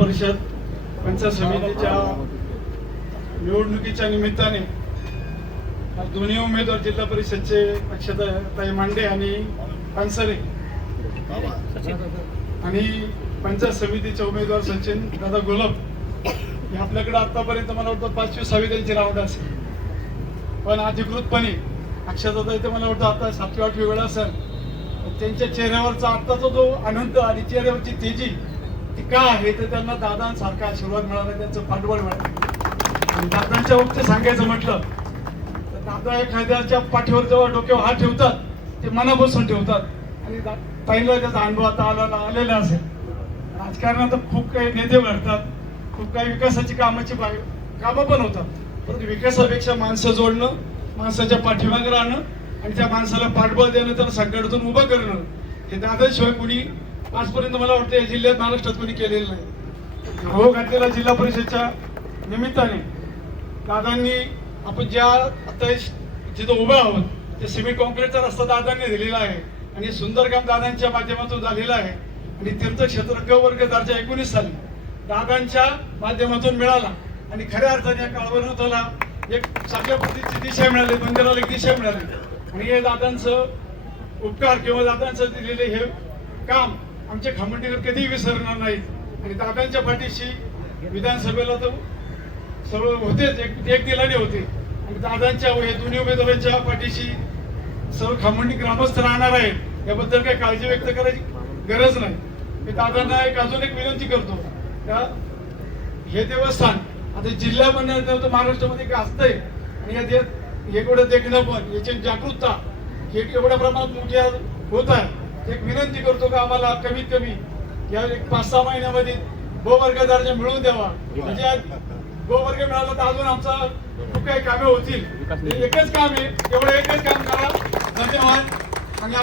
परिषद पंचायत समितीच्या निवडणुकीच्या निमित्ताने दोन्ही उमेदवार जिल्हा परिषदचे अक्षताताई मांडे आणि पानसरे आणि पंचायत समितीचे उमेदवार सचिन दादा गोलब हे आपल्याकडे आतापर्यंत मला वाटतं 5वी-6वी त्यांची राऊंड असेल, पण अधिकृतपणे अक्षताताई ते मला वाटतं आता 7वी-8वी वेळा असेल. त्यांच्या चेहऱ्यावरचा आत्ताचा जो आनंद आणि चेहऱ्यावरची तेजी ती का आहे तर त्यांना दादांसारखा आशीर्वाद मिळाला, त्यांचं पाठबळ मिळालं. आणि दादांच्या बाबतीत सांगायचं म्हटलं तर दादा एखाद्याच्या पाठीवर जेव्हा डोक्यावर हात ठेवतात ते मनापासून ठेवतात आणि ताईला त्याचा अनुभव आता आलेला असेल. राजकारणात खूप काही नेते घडतात, खूप काही विकासाची कामं पण होतात, परंतु विकासापेक्षा माणसं जोडणं, माणसाच्या पाठीमागे राहणं आणि त्या माणसाला पाठबळ देणं, त्याला संकटातून उभं करणं हे दादाशिवाय कुणी आजपर्यंत मला वाटतं या जिल्ह्यात महाराष्ट्रात कुणी केलेलं नाही. हो घातलेला जिल्हा परिषदच्या निमित्ताने दादांनी आपण ज्या आता जिथं उभं आहोत ते सिमेंट कॉन्क्रीटचा रस्ता दादांनी दिलेला आहे आणि सुंदर काम दादांच्या माध्यमातून झालेलं आहे. आणि तीर्थक्षेत्र ग वर्ग दर्जा 19 साली दादांच्या माध्यमातून मिळाला आणि खऱ्या अर्थाने या काळवणाला एक चांगल्या पद्धतीची दिशा मिळाली, मंदिराला एक दिशा मिळाली. आणि हे दादांचं उपकार किंवा दादांचं दिलेले हे काम आमचे खामंडीकर कधीही विसरणार नाहीत. आणि दादांच्या पाठीशी विधानसभेला तर सर्व होतेच, एक दिलाने होते. आणि दादांच्या हे दोन्ही उमेदवारांच्या पाठीशी सर्व खामंडी ग्रामस्थ राहणार आहेत, याबद्दल काही काळजी व्यक्त करायची गरज नाही. मी दादांना अजून एक विनंती करतो, हे देवस्थान आता जिल्ह्यामध्ये महाराष्ट्रामध्ये काय असतंय आणि या एवढं देखणं पण याची जागरूकता हे एवढ्या प्रमाणात मोठ्या होत आहे. एक विनंती करतो का आम्हाला कमीत कमी या 5-6 महिन्यामध्ये ब वर्ग दर्जा मिळवून द्यावा. म्हणजे ब वर्ग मिळाला तर अजून आमचा खूप काही कामे होतील. एकच काम आहे, एवढं एकच काम करा. धन्यवाद. आणि